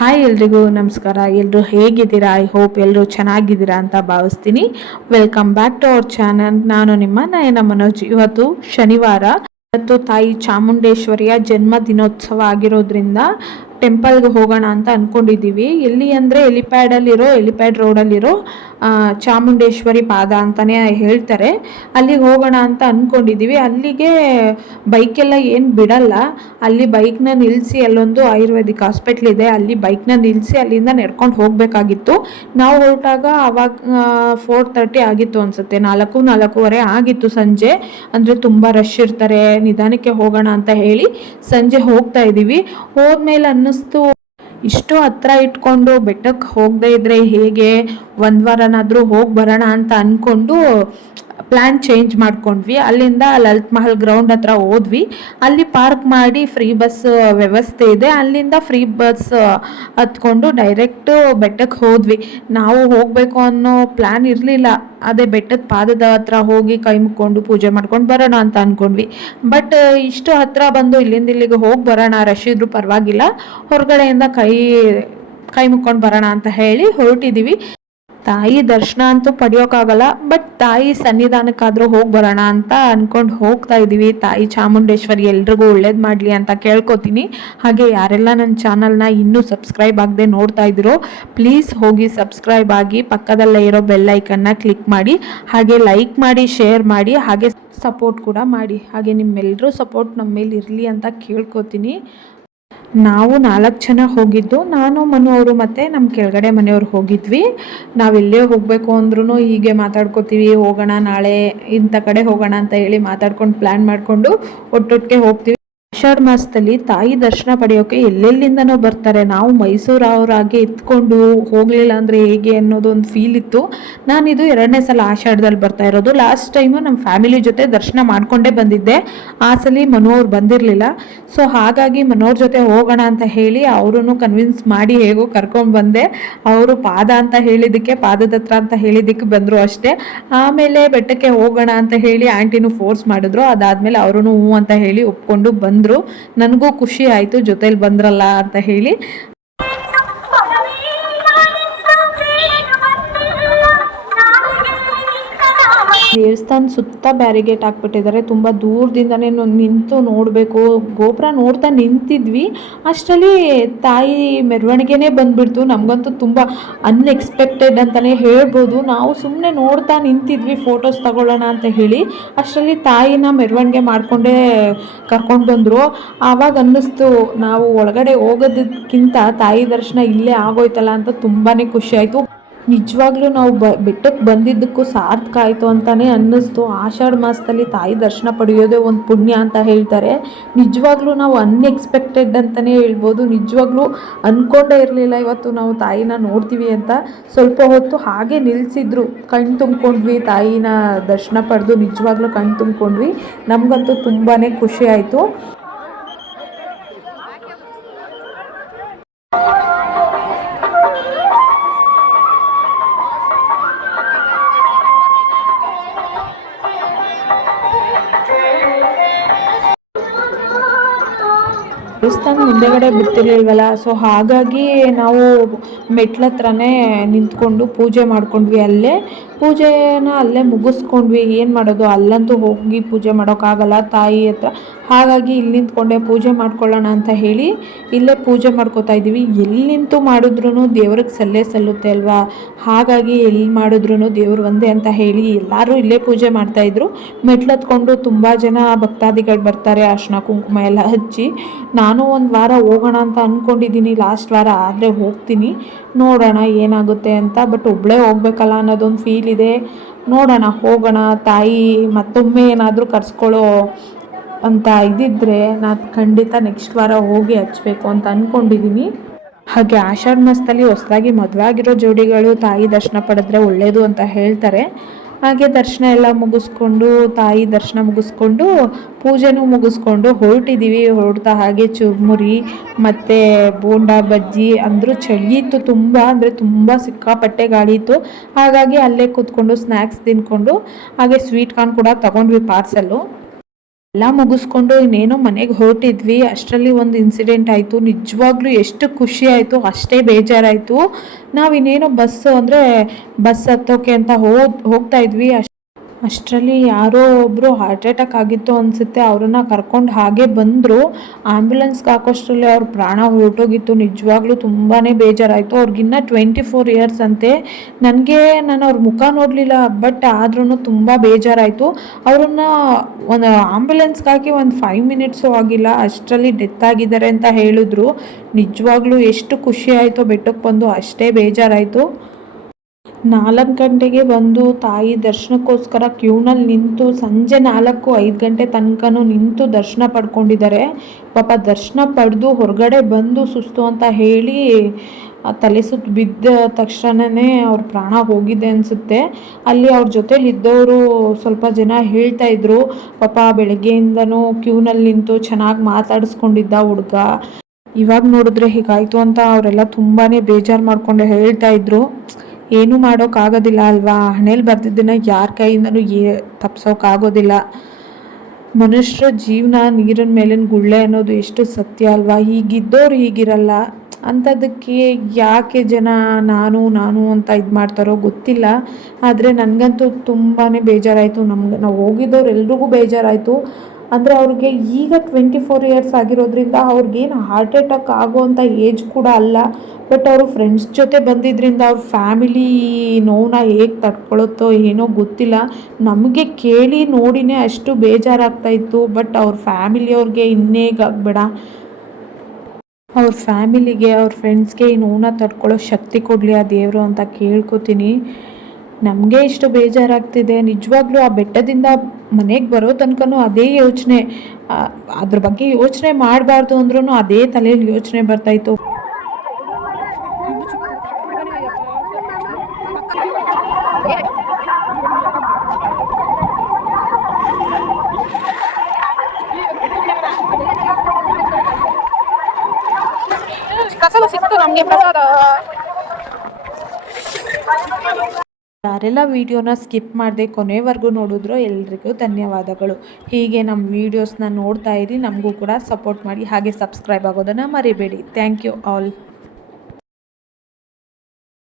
Hi ಎಲ್ರಿಗೂ ನಮಸ್ಕಾರ. ಎಲ್ಲರೂ ಹೇಗಿದ್ದೀರಾ? ಐ ಹೋಪ್ ಎಲ್ಲರೂ ಚೆನ್ನಾಗಿದ್ದೀರಾ ಅಂತ ಭಾವಿಸ್ತೀನಿ. Welcome back to our channel. ನಾನು ನಿಮ್ಮ ನಯನ ಮನೋಜ್. ಇವತ್ತು ಶನಿವಾರ. ಇವತ್ತು ತಾಯಿ ಚಾಮುಂಡೇಶ್ವರಿಯ ಜನ್ಮ ದಿನೋತ್ಸವ ಆಗಿರೋದ್ರಿಂದ ಟೆಂಪಲ್ಗೆ ಹೋಗೋಣ ಅಂತ ಅಂದ್ಕೊಂಡಿದ್ದೀವಿ. ಎಲ್ಲಿ ಅಂದರೆ ಎಲಿಪ್ಯಾಡ್ ರೋಡಲ್ಲಿರೋ ಚಾಮುಂಡೇಶ್ವರಿ ಪಾದ ಅಂತಲೇ ಹೇಳ್ತಾರೆ. ಅಲ್ಲಿಗೆ ಹೋಗೋಣ ಅಂತ ಅಂದ್ಕೊಂಡಿದ್ದೀವಿ. ಅಲ್ಲಿಗೆ ಬೈಕೆಲ್ಲ ಏನು ಬಿಡಲ್ಲ. ಅಲ್ಲಿ ಬೈಕ್ನ ನಿಲ್ಲಿಸಿ, ಅಲ್ಲೊಂದು ಆಯುರ್ವೇದಿಕ್ ಹಾಸ್ಪಿಟ್ಲ್ ಇದೆ, ಅಲ್ಲಿ ಬೈಕ್ನ ನಿಲ್ಲಿಸಿ ಅಲ್ಲಿಂದ ನಡ್ಕೊಂಡು ಹೋಗಬೇಕಾಗಿತ್ತು. ನಾವು ಹೊರಟಾಗ ಅವಾಗ 4:30 ಆಗಿತ್ತು ಅನಿಸುತ್ತೆ. 4:30 ಆಗಿತ್ತು ಸಂಜೆ. ಅಂದರೆ ತುಂಬ ರಶ್ ಇರ್ತಾರೆ, ನಿಧಾನಕ್ಕೆ ಹೋಗೋಣ ಅಂತ ಹೇಳಿ ಸಂಜೆ ಹೋಗ್ತಾ ಇದ್ದೀವಿ. ಹೋದ್ಮೇಲೆ ಅನ್ನಿಸ್ತು, ಇಷ್ಟು ಹತ್ರ ಇಟ್ಕೊಂಡು ಬೆಟ್ಟಕ್ಕೆ ಹೋಗದೇ ಇದ್ರೆ ಹೇಗೆ, ಒಂದು ವಾರನಾದರೂ ಹೋಗಿ ಬರೋಣ ಅಂತ ಅಂದ್ಕೊಂಡು ಪ್ಲ್ಯಾನ್ ಚೇಂಜ್ ಮಾಡ್ಕೊಂಡ್ವಿ. ಅಲ್ಲಿಂದ ಲಲಿತ್ ಮಹಲ್ ಗ್ರೌಂಡ್ ಹತ್ರ ಹೋದ್ವಿ. ಅಲ್ಲಿ ಪಾರ್ಕ್ ಮಾಡಿ ಫ್ರೀ ಬಸ್ ವ್ಯವಸ್ಥೆ ಇದೆ. ಅಲ್ಲಿಂದ ಫ್ರೀ ಬಸ್ ಹತ್ಕೊಂಡು ಡೈರೆಕ್ಟು ಬೆಟ್ಟಕ್ಕೆ ಹೋದ್ವಿ. ನಾವು ಹೋಗಬೇಕು ಅನ್ನೋ ಪ್ಲ್ಯಾನ್ ಇರಲಿಲ್ಲ. ಅದೇ ಬೆಟ್ಟದ ಪಾದದ ಹತ್ರ ಹೋಗಿ ಕೈ ಮುಕ್ಕೊಂಡು ಪೂಜೆ ಮಾಡ್ಕೊಂಡು ಬರೋಣ ಅಂತ ಅಂದ್ಕೊಂಡ್ವಿ. ಬಟ್ ಇಷ್ಟು ಹತ್ರ ಬಂದು ಇಲ್ಲಿಂದ ಇಲ್ಲಿಗೆ ಹೋಗಿ ಬರೋಣ, ರಶ್ ಇದ್ರೂ ಪರವಾಗಿಲ್ಲ, ಹೊರಗಡೆಯಿಂದ ಕೈ ಮುಕ್ಕೊಂಡು ಬರೋಣ ಅಂತ ಹೇಳಿ ಹೊರಟಿದ್ದೀವಿ. ತಾಯಿ ದರ್ಶನ ಅಂತೂ ಪಡೆಯೋಕ್ಕಾಗಲ್ಲ, ಬಟ್ ತಾಯಿ ಸನ್ನಿಧಾನಕ್ಕಾದರೂ ಹೋಗಿ ಬರೋಣ ಅಂತ ಅಂದ್ಕೊಂಡು ಹೋಗ್ತಾ ಇದ್ದೀವಿ. ತಾಯಿ ಚಾಮುಂಡೇಶ್ವರಿ ಎಲ್ರಿಗೂ ಒಳ್ಳೇದು ಮಾಡಲಿ ಅಂತ ಕೇಳ್ಕೊತೀನಿ. ಹಾಗೆ ಯಾರೆಲ್ಲ ನನ್ನ ಚಾನಲ್ನ ಇನ್ನೂ ಸಬ್ಸ್ಕ್ರೈಬ್ ಆಗದೆ ನೋಡ್ತಾ ಇದ್ದೀರೋ ಪ್ಲೀಸ್ ಹೋಗಿ ಸಬ್ಸ್ಕ್ರೈಬ್ ಆಗಿ, ಪಕ್ಕದಲ್ಲೇ ಇರೋ ಬೆಲ್ ಐಕನ್ನ ಕ್ಲಿಕ್ ಮಾಡಿ, ಹಾಗೆ ಲೈಕ್ ಮಾಡಿ, ಶೇರ್ ಮಾಡಿ, ಹಾಗೆ ಸಪೋರ್ಟ್ ಕೂಡ ಮಾಡಿ. ಹಾಗೆ ನಿಮ್ಮೆಲ್ಲರೂ ಸಪೋರ್ಟ್ ನಮ್ಮ ಮೇಲೆ ಇರಲಿ ಅಂತ ಕೇಳ್ಕೊತೀನಿ. ನಾವು 4 ಜನ ಹೋಗಿದ್ದು. ನಾನು, ಮನು ಅವರು ಮತ್ತು ನಮ್ಮ ಕೆಳಗಡೆ ಮನೆಯವ್ರು ಹೋಗಿದ್ವಿ. ನಾವೆಲ್ಲೇ ಹೋಗಬೇಕು ಅಂದ್ರೂ ಹೀಗೆ ಮಾತಾಡ್ಕೋತೀವಿ, ಹೋಗೋಣ ನಾಳೆ ಇಂಥ ಕಡೆ ಹೋಗೋಣ ಅಂತ ಹೇಳಿ ಮಾತಾಡ್ಕೊಂಡು ಪ್ಲ್ಯಾನ್ ಮಾಡಿಕೊಂಡು ಒಟ್ಟೊಟ್ಟಿಗೆ ಹೋಗ್ತೀವಿ. ಆಷಾಢ ಮಾಸದಲ್ಲಿ ತಾಯಿ ದರ್ಶನ ಪಡೆಯೋಕೆ ಎಲ್ಲೆಲ್ಲಿಂದನೋ ಬರ್ತಾರೆ. ನಾವು ಮೈಸೂರವರಾಗೆ ಎತ್ಕೊಂಡು ಹೋಗಲಿಲ್ಲ ಅಂದರೆ ಹೇಗೆ ಅನ್ನೋದೊಂದು ಫೀಲ್ ಇತ್ತು. ನಾನಿದು 2ನೇ ಸಲ ಆಷಾಢದಲ್ಲಿ ಬರ್ತಾ ಇರೋದು. ಲಾಸ್ಟ್ ಟೈಮು ನಮ್ಮ ಫ್ಯಾಮಿಲಿ ಜೊತೆ ದರ್ಶನ ಮಾಡಿಕೊಂಡೇ ಬಂದಿದ್ದೆ. ಆ ಸಲ ಮನೋವ್ರು ಬಂದಿರಲಿಲ್ಲ. ಸೊ ಹಾಗಾಗಿ ಮನೋವ್ರ ಜೊತೆ ಹೋಗೋಣ ಅಂತ ಹೇಳಿ ಅವರೂ ಕನ್ವಿನ್ಸ್ ಮಾಡಿ ಹೇಗೋ ಕರ್ಕೊಂಡು ಬಂದೆ. ಅವರು ಪಾದ ಅಂತ ಹೇಳಿದ್ದಕ್ಕೆ, ಪಾದದ ಹತ್ರ ಅಂತ ಹೇಳಿದ್ದಕ್ಕೆ ಬಂದರು ಅಷ್ಟೇ. ಆಮೇಲೆ ಬೆಟ್ಟಕ್ಕೆ ಹೋಗೋಣ ಅಂತ ಹೇಳಿ ಆಂಟಿನೂ ಫೋರ್ಸ್ ಮಾಡಿದ್ರು. ಅದಾದಮೇಲೆ ಅವರೂ ಹ್ಞೂ ಅಂತ ಹೇಳಿ ಒಪ್ಕೊಂಡು ಬಂದರು. ನನಗೂ ಖುಷಿ ಆಯಿತು, ಜೊತೆಲಿ ಬಂದ್ರಲ್ಲ ಅಂತ ಹೇಳಿ. ದೇವಸ್ಥಾನ ಸುತ್ತ ಬ್ಯಾರಿಗೇಟ್ ಹಾಕ್ಬಿಟ್ಟಿದ್ದಾರೆ. ತುಂಬ ದೂರದಿಂದನೇ ನಿಂತು ನೋಡಬೇಕು. ಗೋಪುರ ನೋಡ್ತಾ ನಿಂತಿದ್ವಿ, ಅಷ್ಟರಲ್ಲಿ ತಾಯಿ ಮೆರವಣಿಗೆನೇ ಬಂದುಬಿಡ್ತು. ನಮಗಂತೂ ತುಂಬ ಅನ್ಎಕ್ಸ್ಪೆಕ್ಟೆಡ್ ಅಂತಲೇ ಹೇಳ್ಬೋದು. ನಾವು ಸುಮ್ಮನೆ ನೋಡ್ತಾ ನಿಂತಿದ್ವಿ ಫೋಟೋಸ್ ತಗೊಳ್ಳೋಣ ಅಂತ ಹೇಳಿ. ಅಷ್ಟರಲ್ಲಿ ತಾಯಿನ ಮೆರವಣಿಗೆ ಮಾಡಿಕೊಂಡೇ ಕರ್ಕೊಂಡು ಬಂದರು. ಆವಾಗ ಅನ್ನಿಸ್ತು, ನಾವು ಒಳಗಡೆ ಹೋಗೋದಕ್ಕಿಂತ ತಾಯಿ ದರ್ಶನ ಇಲ್ಲೇ ಆಗೋಯ್ತಲ್ಲ ಅಂತ ತುಂಬಾ ಖುಷಿ ಆಯಿತು. ನಿಜವಾಗ್ಲೂ ನಾವು ಬೆಟ್ಟಕ್ಕೆ ಬಂದಿದ್ದಕ್ಕೂ ಸಾರ್ಥಕ ಆಯಿತು ಅಂತಲೇ ಅನ್ನಿಸ್ತು. ಆಷಾಢ ಮಾಸದಲ್ಲಿ ತಾಯಿ ದರ್ಶನ ಪಡೆಯೋದೇ ಒಂದು ಪುಣ್ಯ ಅಂತ ಹೇಳ್ತಾರೆ. ನಿಜವಾಗ್ಲೂ ನಾವು ಅನ್ಎಕ್ಸ್ಪೆಕ್ಟೆಡ್ ಅಂತಲೇ ಹೇಳ್ಬೋದು. ನಿಜವಾಗ್ಲೂ ಅಂದ್ಕೊಂಡೇ ಇರಲಿಲ್ಲ ಇವತ್ತು ನಾವು ತಾಯಿನ ನೋಡ್ತೀವಿ ಅಂತ. ಸ್ವಲ್ಪ ಹೊತ್ತು ಹಾಗೆ ನಿಲ್ಲಿಸಿದ್ರು, ಕಣ್ಣು ತುಂಬ್ಕೊಂಡ್ವಿ. ತಾಯಿನ ದರ್ಶನ ಪಡೆದು ನಿಜವಾಗ್ಲೂ ಕಣ್ಣು ತುಂಬ್ಕೊಂಡ್ವಿ. ನಮಗಂತೂ ತುಂಬಾ ಖುಷಿ ಆಯಿತು. ದೇವಸ್ಥಾನ ಮುಂದೆಗಡೆ ಬಿಡ್ತಿರ್ಲಿಲ್ವಲ್ಲ, ಸೊ ಹಾಗಾಗಿ ನಾವು ಮೆಟ್ಲ ಹತ್ರನೇ ನಿಂತ್ಕೊಂಡು ಪೂಜೆ ಮಾಡ್ಕೊಂಡ್ವಿ. ಪೂಜೆನ ಅಲ್ಲೇ ಮುಗಿಸ್ಕೊಂಡ್ವಿ. ಏನು ಮಾಡೋದು, ಅಲ್ಲಂತೂ ಹೋಗಿ ಪೂಜೆ ಮಾಡೋಕ್ಕಾಗಲ್ಲ ತಾಯಿ ಹತ್ರ. ಹಾಗಾಗಿ ಇಲ್ಲಿ ನಿಂತ್ಕೊಂಡೆ ಪೂಜೆ ಮಾಡ್ಕೊಳ್ಳೋಣ ಅಂತ ಹೇಳಿ ಇಲ್ಲೇ ಪೂಜೆ ಮಾಡ್ಕೋತಾ ಇದ್ದೀವಿ. ಎಲ್ಲಿ ನಿಂತು ಮಾಡಿದ್ರೂ ದೇವ್ರಿಗೆ ಸಲ್ಲುತ್ತೆ ಅಲ್ವಾ. ಹಾಗಾಗಿ ಎಲ್ಲಿ ಮಾಡಿದ್ರೂ ದೇವ್ರು ಒಂದೇ ಅಂತ ಹೇಳಿ ಎಲ್ಲರೂ ಇಲ್ಲೇ ಪೂಜೆ ಮಾಡ್ತಾಯಿದ್ರು. ಮೆಟ್ಲು ಹತ್ಕೊಂಡು ತುಂಬ ಜನ ಭಕ್ತಾದಿಗಳು ಬರ್ತಾರೆ, ಅರ್ಶಿನ ಕುಂಕುಮ ಎಲ್ಲ ಹಚ್ಚಿ. ನಾನು ಒಂದು ವಾರ ಹೋಗೋಣ ಅಂತ ಅಂದ್ಕೊಂಡಿದ್ದೀನಿ, ಲಾಸ್ಟ್ ವಾರ, ಆದರೆ ಹೋಗ್ತೀನಿ, ನೋಡೋಣ ಏನಾಗುತ್ತೆ ಅಂತ. ಬಟ್ ಒಬ್ಬಳೇ ಹೋಗ್ಬೇಕಲ್ಲ ಅನ್ನೋದೊಂದು ಫೀಲ್ ಇದೆ. ನೋಡೋಣ, ಹೋಗೋಣ. ತಾಯಿ ಮತ್ತೊಮ್ಮೆ ಏನಾದರೂ ಕರ್ಸ್ಕೊಳ್ಳೋ ಅಂತ ಇದ್ದಿದ್ರೆ ನಾನು ಖಂಡಿತ ನೆಕ್ಸ್ಟ್ ವಾರ ಹೋಗಿ ಹಚ್ಚಬೇಕು ಅಂತ ಅಂದ್ಕೊಂಡಿದ್ದೀನಿ. ಹಾಗೆ ಆಷಾಢ ಮಾಸದಲ್ಲಿ ಹೊಸದಾಗಿ ಮದುವೆ ಆಗಿರೋ ಜೋಡಿಗಳು ತಾಯಿ ದರ್ಶನ ಪಡೆದ್ರೆ ಒಳ್ಳೆಯದು ಅಂತ ಹೇಳ್ತಾರೆ. ಹಾಗೆ ದರ್ಶನ ಎಲ್ಲ ಮುಗಿಸ್ಕೊಂಡು, ತಾಯಿ ದರ್ಶನ ಮುಗಿಸ್ಕೊಂಡು, ಪೂಜೆನೂ ಮುಗಿಸ್ಕೊಂಡು ಹೊರಟಿದ್ದೀವಿ. ಹೊರಡ್ತಾ ಹಾಗೆ ಚುರುಮುರಿ ಮತ್ತು ಬೋಂಡಾ ಬಜ್ಜಿ, ಅಂದರೂ ಚಳಿ ಇತ್ತು ತುಂಬ, ಅಂದರೆ ತುಂಬ ಸಿಕ್ಕಾಪಟ್ಟೆ ಗಾಳಿ ಇತ್ತು. ಹಾಗಾಗಿ ಅಲ್ಲೇ ಕೂತ್ಕೊಂಡು ಸ್ನ್ಯಾಕ್ಸ್ ತಿಂದ್ಕೊಂಡು ಹಾಗೆ ಸ್ವೀಟ್ ಕಾರ್ನ್ ಕೂಡ ತೊಗೊಂಡ್ವಿ ಪಾರ್ಸಲ್ಲು. ಎಲ್ಲ ಮುಗಿಸ್ಕೊಂಡು ಇನ್ನೇನೋ ಮನೆಗೆ ಹೊರಟಿದ್ವಿ. ಅಷ್ಟರಲ್ಲಿ ಒಂದು ಇನ್ಸಿಡೆಂಟ್ ಆಯಿತು. ನಿಜವಾಗ್ಲೂ ಎಷ್ಟು ಖುಷಿ ಆಯಿತು, ಅಷ್ಟೇ ಬೇಜಾರಾಯಿತು. ನಾವು ಇನ್ನೇನೋ ಬಸ್ ಹತ್ತೋಕೆ ಅಂತ ಹೋಗ್ತಾ ಇದ್ವಿ. ಅಷ್ಟರಲ್ಲಿ ಯಾರೋ ಒಬ್ಬರು ಹಾರ್ಟ್ ಅಟ್ಯಾಕ್ ಆಗಿತ್ತು ಅನಿಸುತ್ತೆ. ಅವ್ರನ್ನ ಕರ್ಕೊಂಡು ಹಾಗೆ ಬಂದರು. ಆ್ಯಂಬುಲೆನ್ಸ್ಗೆ ಹಾಕೋಷ್ಟರಲ್ಲಿ ಅವ್ರ ಪ್ರಾಣ ಹೊರಟೋಗಿತ್ತು. ನಿಜವಾಗ್ಲೂ ತುಂಬಾ ಬೇಜಾರಾಯಿತು. ಅವ್ರಿಗಿನ್ನ 24 ಇಯರ್ಸ್ ಅಂತೆ. ನಾನು ಅವ್ರ ಮುಖ ನೋಡಲಿಲ್ಲ, ಬಟ್ ಆದ್ರೂ ತುಂಬ ಬೇಜಾರಾಯಿತು. ಅವ್ರನ್ನ ಒಂದು ಆ್ಯಂಬುಲೆನ್ಸ್ಗೆ ಹಾಕಿ ಒಂದು 5 ಮಿನಿಟ್ಸು ಆಗಿಲ್ಲ, ಅಷ್ಟರಲ್ಲಿ ಡೆತ್ ಆಗಿದ್ದಾರೆ ಅಂತ ಹೇಳಿದ್ರು. ನಿಜವಾಗ್ಲೂ ಎಷ್ಟು ಖುಷಿ ಆಯಿತು ಬೆಟ್ಟಕ್ಕೆ ಬಂದು, ಅಷ್ಟೇ ಬೇಜಾರಾಯಿತು. 4 ಗಂಟೆಗೆ ಬಂದು ತಾಯಿ ದರ್ಶನಕ್ಕೋಸ್ಕರ ಕ್ಯೂನಲ್ಲಿ ನಿಂತು ಸಂಜೆ 4-5 ಗಂಟೆ ತನಕನೂ ನಿಂತು ದರ್ಶನ ಪಡ್ಕೊಂಡಿದ್ದಾರೆ. ಪಾಪ ದರ್ಶನ ಪಡೆದು ಹೊರಗಡೆ ಬಂದು ಸುಸ್ತು ಅಂತ ಹೇಳಿ ತಲೆ ಸುತ್ತು ಬಿದ್ದ ತಕ್ಷಣವೇ ಅವ್ರ ಪ್ರಾಣ ಹೋಗಿದೆ ಅನಿಸುತ್ತೆ. ಅಲ್ಲಿ ಅವ್ರ ಜೊತೇಲಿ ಇದ್ದವರು ಸ್ವಲ್ಪ ಜನ ಹೇಳ್ತಾ ಇದ್ರು, ಪಾಪ ಬೆಳಗ್ಗೆಯಿಂದನೂ ಕ್ಯೂನಲ್ಲಿ ನಿಂತು ಚೆನ್ನಾಗಿ ಮಾತಾಡಿಸ್ಕೊಂಡಿದ್ದ ಹುಡುಗ, ಇವಾಗ ನೋಡಿದ್ರೆ ಹೀಗಾಯಿತು ಅಂತ ಅವರೆಲ್ಲ ತುಂಬಾ ಬೇಜಾರು ಮಾಡಿಕೊಂಡು ಹೇಳ್ತಾ ಇದ್ರು. ಏನೂ ಮಾಡೋಕ್ಕಾಗೋದಿಲ್ಲ ಅಲ್ವಾ, ಹಣೆಯಲ್ಲಿ ಬರ್ದಿದ್ದನ್ನು ಯಾರ ಕೈಯಿಂದನೂ ತಪ್ಸೋಕ್ಕಾಗೋದಿಲ್ಲ. ಮನುಷ್ಯರ ಜೀವನ ನೀರಿನ ಮೇಲಿನ ಗುಳ್ಳೆ ಅನ್ನೋದು ಎಷ್ಟು ಸತ್ಯ ಅಲ್ವಾ. ಹೀಗಿದ್ದವ್ರು ಹೀಗಿರಲ್ಲ ಅಂಥದ್ದಕ್ಕೆ ಯಾಕೆ ಜನ ನಾನು ಅಂತ ಇದು ಮಾಡ್ತಾರೋ ಗೊತ್ತಿಲ್ಲ. ಆದರೆ ನನಗಂತೂ ತುಂಬಾ ಬೇಜಾರಾಯಿತು. ನಾವು ಹೋಗಿದ್ದವ್ರು ಎಲ್ರಿಗೂ ಬೇಜಾರಾಯಿತು. ಅಂದರೆ ಅವ್ರಿಗೆ ಈಗ 24 ಇಯರ್ಸ್ ಆಗಿರೋದ್ರಿಂದ ಅವ್ರಿಗೇನು ಹಾರ್ಟ್ ಅಟ್ಯಾಕ್ ಆಗೋವಂಥ ಏಜ್ ಕೂಡ ಅಲ್ಲ. ಬಟ್ ಅವರು ಫ್ರೆಂಡ್ಸ್ ಜೊತೆ ಬಂದಿದ್ದರಿಂದ ಅವ್ರ ಫ್ಯಾಮಿಲಿ ನೋವನ್ನ ಹೇಗೆ ತಡ್ಕೊಳ್ಳುತ್ತೋ ಏನೋ ಗೊತ್ತಿಲ್ಲ. ನಮಗೆ ಕೇಳಿ ನೋಡಿನೇ ಅಷ್ಟು ಬೇಜಾರಾಗ್ತಾಯಿತ್ತು. ಬಟ್ ಅವ್ರ ಫ್ಯಾಮಿಲಿಯವ್ರಿಗೆ ಇನ್ನೇಗಾಗಬೇಡ, ಅವ್ರ ಫ್ಯಾಮಿಲಿಗೆ ಅವ್ರ ಫ್ರೆಂಡ್ಸ್ಗೆ ಈ ನೋವನ್ನ ತಡ್ಕೊಳ್ಳೋ ಶಕ್ತಿ ಕೊಡಲಿ ಆ ದೇವರು ಅಂತ ಕೇಳ್ಕೊತೀನಿ. ನಮಗೆ ಇಷ್ಟು ಬೇಜಾರಾಗ್ತಿದೆ. ನಿಜವಾಗ್ಲೂ ಆ ಬೆಟ್ಟದಿಂದ ಮನೆಗೆ ಬರೋ ತನಕನೂ ಅದೇ ಯೋಚನೆ, ಅದ್ರ ಬಗ್ಗೆ ಯೋಚನೆ ಮಾಡಬಾರ್ದು ಅಂದ್ರೂ ಅದೇ ತಲೆಯಲ್ಲಿ ಯೋಚನೆ ಬರ್ತಾಯಿತ್ತು. ಪ್ರಸಾದ ಸಿಕ್ತು ನಮಗೆ. ಪ್ರಸಾದ ಯಾರೆಲ್ಲ ವಿಡಿಯೋನ ಸ್ಕಿಪ್ ಮಾಡದೆ ಕೊನೆವರೆಗೂ ನೋಡಿದ್ರೋ ಎಲ್ರಿಗೂ ಧನ್ಯವಾದಗಳು. ಹೀಗೆ ನಮ್ಮ ವೀಡಿಯೋಸ್ನ ನೋಡ್ತಾ ಇರಿ, ನಮಗೂ ಕೂಡ ಸಪೋರ್ಟ್ ಮಾಡಿ. ಹಾಗೆ ಸಬ್ಸ್ಕ್ರೈಬ್ ಆಗೋದನ್ನು ಮರಿಬೇಡಿ. Thank you all.